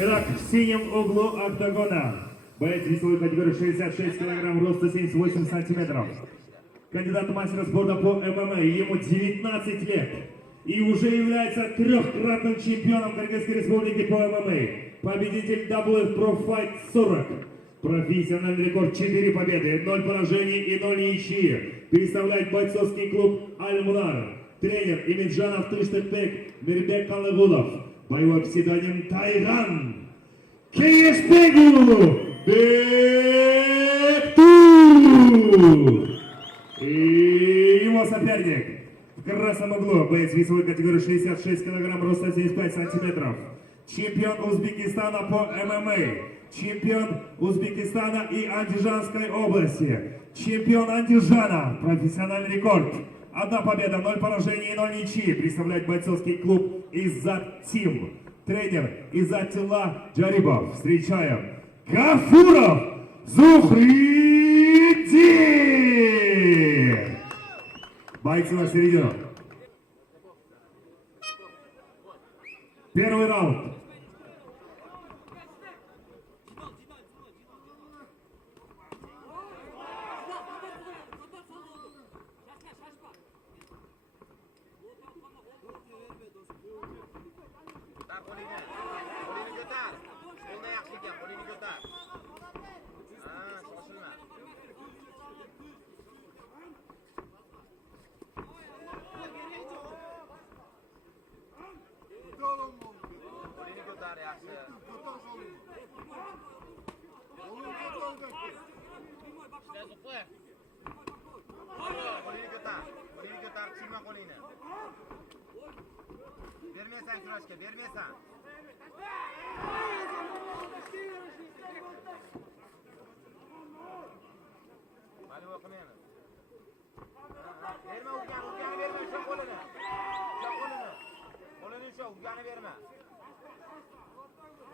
Итак, в синем углу октагона. Боец весовой категории 66 кг, роста 78 сантиметров. Кандидат в мастера спорта по ММА, ему 19 лет. И уже является трехкратным чемпионом Кыргызской республики по ММА. Победитель WF Pro Fight 40. Профессиональный рекорд 4 победы, 0 поражений и 0 ничьи. Представляет бойцовский клуб Аль-Мунар. Тренер Имиджанов Тыштыкбек Мирбек Калыгулов. Боевой псевдоним Тайган. Киешбегу Бекту. И его соперник. В красном углу боец весовой категории 66 кг, роста 75 сантиметров. Чемпион Узбекистана по ММА. Чемпион Узбекистана и Андижанской области. Чемпион Андижана. Профессиональный рекорд. 1 победа, 0 поражений и 0 ничьи. Представляет бойцовский клуб Иззат Тим. Тренер Иззатилла Джарибов. Встречаем Гафуров Зухриддин. Бойцы на середину. Первый раунд. Vermeysen Kıraşka, vermeysen. Hadi okumayalım. Verme Uğgan'ı verme şu kolunu. Şu kolunu. Kolunu şu, Uğgan'ı verme.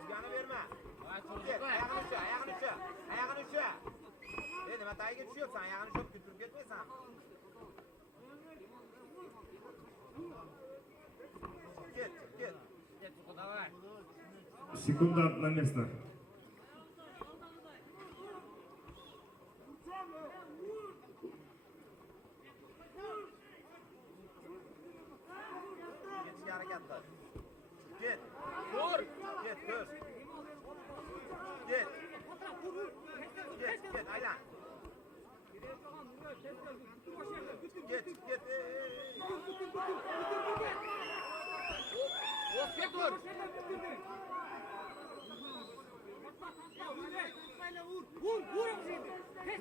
Uğgan'ı verme. Git, ayağını şu, ayağını şu. Ayağını şu. Dedim hataya geçiyorsan ayağını çok götürüp gitmeysen. Секунда на место. Git. Dur. Git, dur. Git. Git, aylan. Git. Hop, git dur.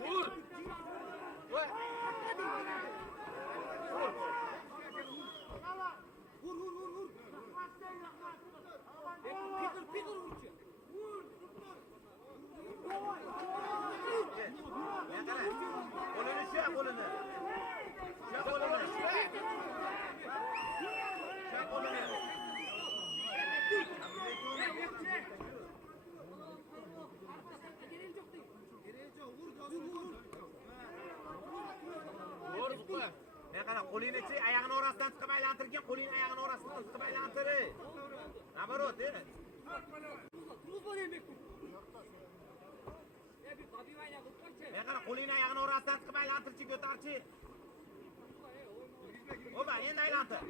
Vur. Qo'lingni chi, oyog'ini orasidan chiqib aylantirgan, qo'lingni oyog'ini orasidan chiqib aylantir. Nabarot, dedi. Men qara qo'lingni oyog'ini orasidan chiqib aylantirchi, ko'tarchi. Oba, endi aylantir.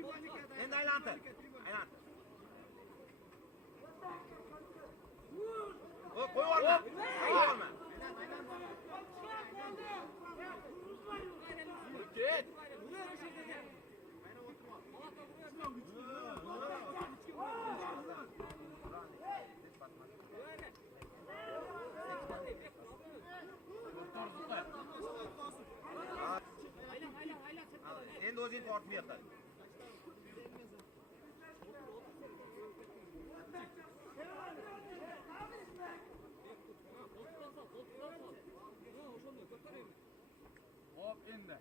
Aylantir. Qo'y olma. Git. Endi o'zing tortib yiqil. Hop, endi.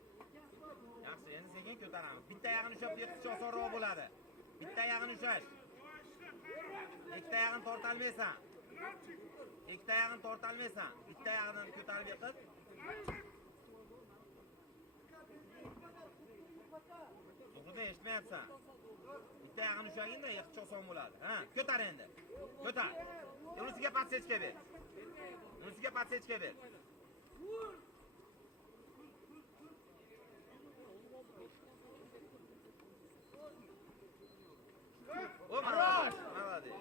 Yaxshi, endi sekin ko'taramiz. Bitta oyog'ini ushlab yiqish osonroq bo'ladi. Bitta oyog'ini ushlash. Ikkita oyog'ini torta olmaysan. Bitta oyog'ini ko'tarib yiqib. To'g'rida eshitmayapsan. Bitta oyog'ini ushlaganda yiqish oson bo'ladi. Ha, ko'tar endi. Ko'tar. Unisiga patsechka ber. Unisiga patsechka ber. O, молодец. Молодец.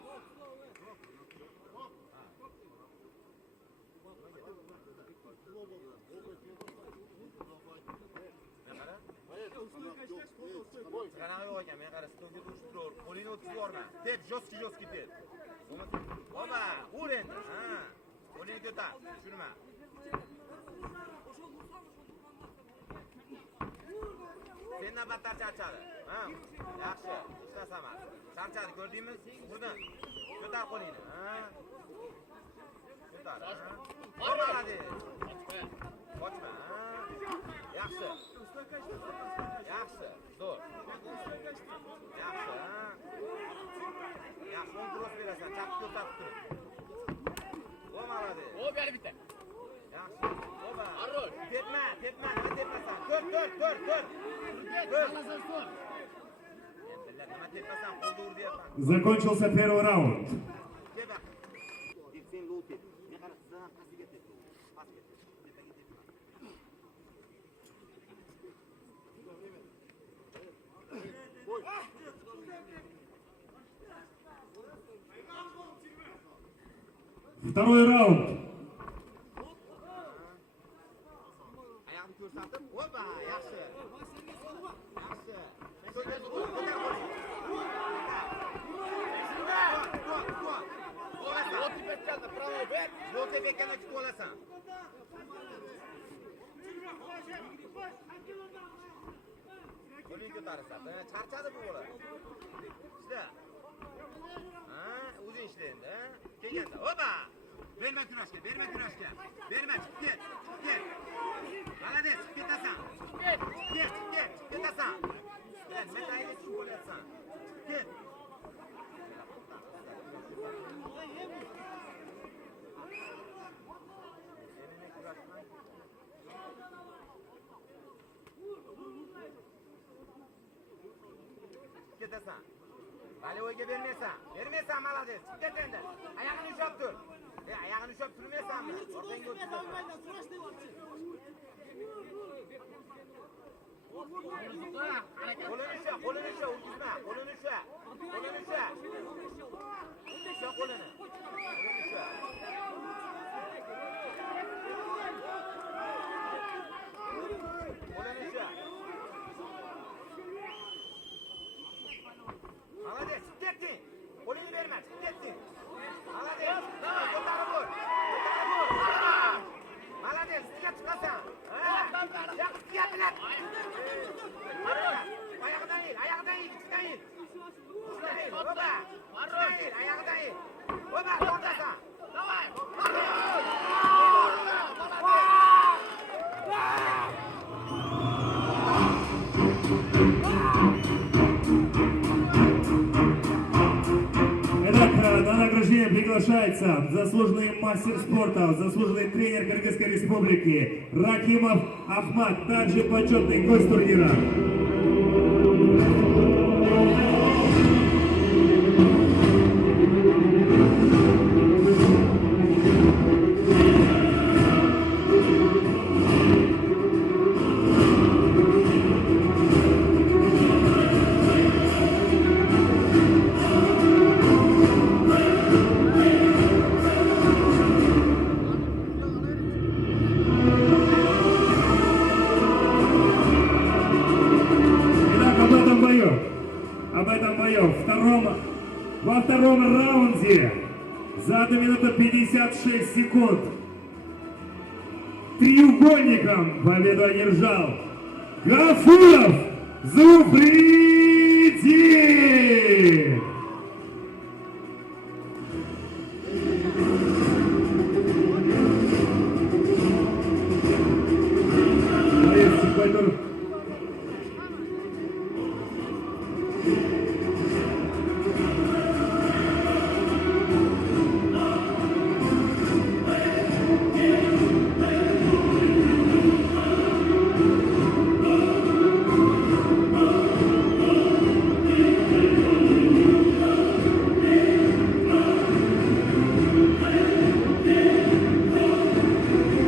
Qanaqa yo'q ekan, men qara stolga turishib tur. Qo'lingni o'tkazib yuborma. Tep, jo'ski tep. Oba, ur endi. Ha. Qo'lingni ko'tar. Tushirma. Sendan battar charchadi. Ha. Yaxshi. Hech narsa emas. Charchadi, ko'rdingmi? Urdin. Ko'tar qo'lingni. Ha. Ko'tar. Ha. Молодец. Qochma. Ha. Yaxshi. Yaxshi. Zo'r. Yaxshi. Ha. Yaxshi, o'n cross berasan. Chapga ko'rsatib tur. O, молодец. O, beri bitti. Yaxshi. Oba. Arroy. Tepma, nima tepmasan? Ko'r. Kalasan son. Endi nima tepmasan, qo'lda ur deyapman. Закончился первый раунд. Tepma. Sen low tep. Men qara, sizdan pastiga tep. Pastga tep. Tepaga tepma. Второй раунд. Ayağını ko'rsatib, oba, yaxshi. Yaxshi. Ko'tar qo'lingni. Вот теперь тянут правый бэк. Yo'l tepayotganda kutib olasan. Qo'lingni ko'tarasan. Charchadi bu bola. Ishla. Ha, o'zing ishla endi, ha? Kelganda, oba! Berma kurashga. Berma, chiqib ket. Молодец, chiqib ketasan. Chiqib ketasan. Nima tayinli tushib bo'lyapsan? Ket. Ketasan. Vali o'yga bermaysan, молодец. Ket endi. Oyog'ini ushlab tur. Oyog'ini ushlab turmaysanmi? Orqangga o'tirasan. Qo'lini usha, urgizma. Qo'lini usha. Usha qo'lini. Usha. Qo'lini usha. Молодец, ketding. Qo'lingni berma, ketding. Молодец. Ko'tarib ur. Молодец, ustiga chiqasan. Ustiga bilat. Oyog'idan yil, ichidan yil. Oba. Oyog'idan yil. Oba, tortasan. Davay. Итак, на награждение приглашается заслуженный мастер спорта, заслуженный тренер Кыргызской республики Рахимов Ахмат, также почетный гость турнира. Об этом бою во втором раунде за 1 минуту 56 секунд треугольником победу одержал Гафуров Зуфридин.